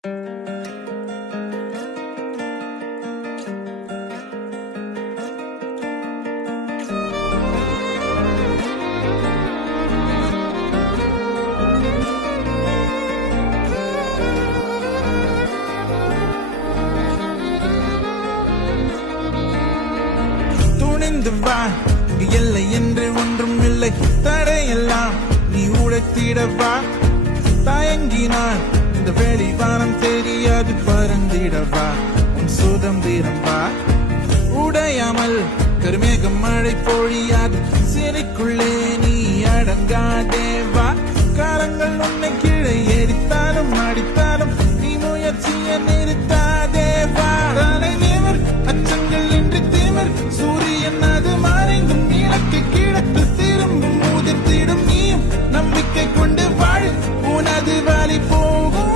துணிந்து வா, எல்லை என்று ஒன்றும் இல்லை, தடையெல்லாம் நீ உடைத்திடவா. தயங்கினான் இந்த வெளிவானம் தெரியாது, பறந்திடவா உன் சுதந்திரம் வா. உடையாமல் கருமேகம் மழை பொழியாது, சிறைக்குள்ளே நீ அடங்காதே வா. காலங்கள் உன்னை கீழே எரித்தாலும் அடித்தாலும் நீ முயற்சியை நிறுத்தாதே வா. தலை நிமிர், அச்சங்கள் என்று திமிர், சூரியன் அது மறைந்தும் இலக்கு கிழக்கு திரும்பும், முதிர்த்திடும் நீயும் நம்பிக்கை கொண்டு வாழ், உனது வழி போகும்.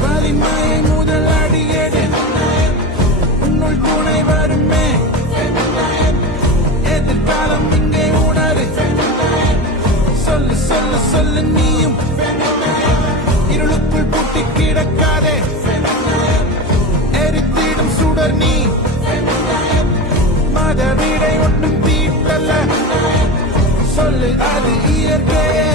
வலிமையை முதல் அடியேடு, உன்னுள் துணை வருமே. எதிர்காலம் இங்கே உணரு, சொல்லு சொல்லு சொல்லு நீயும். இருளுக்குள் பூட்டி கிடக்காதே, எரித்திடும் சுடர் நீ. மத வீடை ஒன்றும் தீட்டல்ல, சொல்லு அது இயற்கையே.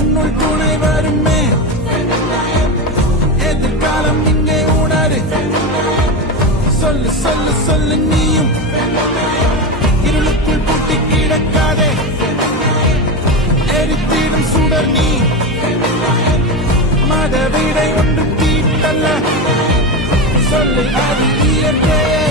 உன்னுள் துணை வருமே. எதிர்காலம் இங்கே உணரு, சொல்லு சொல்லு சொல்லு நீயும். இருளுக்குள் பூட்டி கிடக்காதே, எரித்திடும் சுடர் நீ. மத வீடை ஒன்றும் தீட்டல்ல, சொல்லு அது இயற்கையே.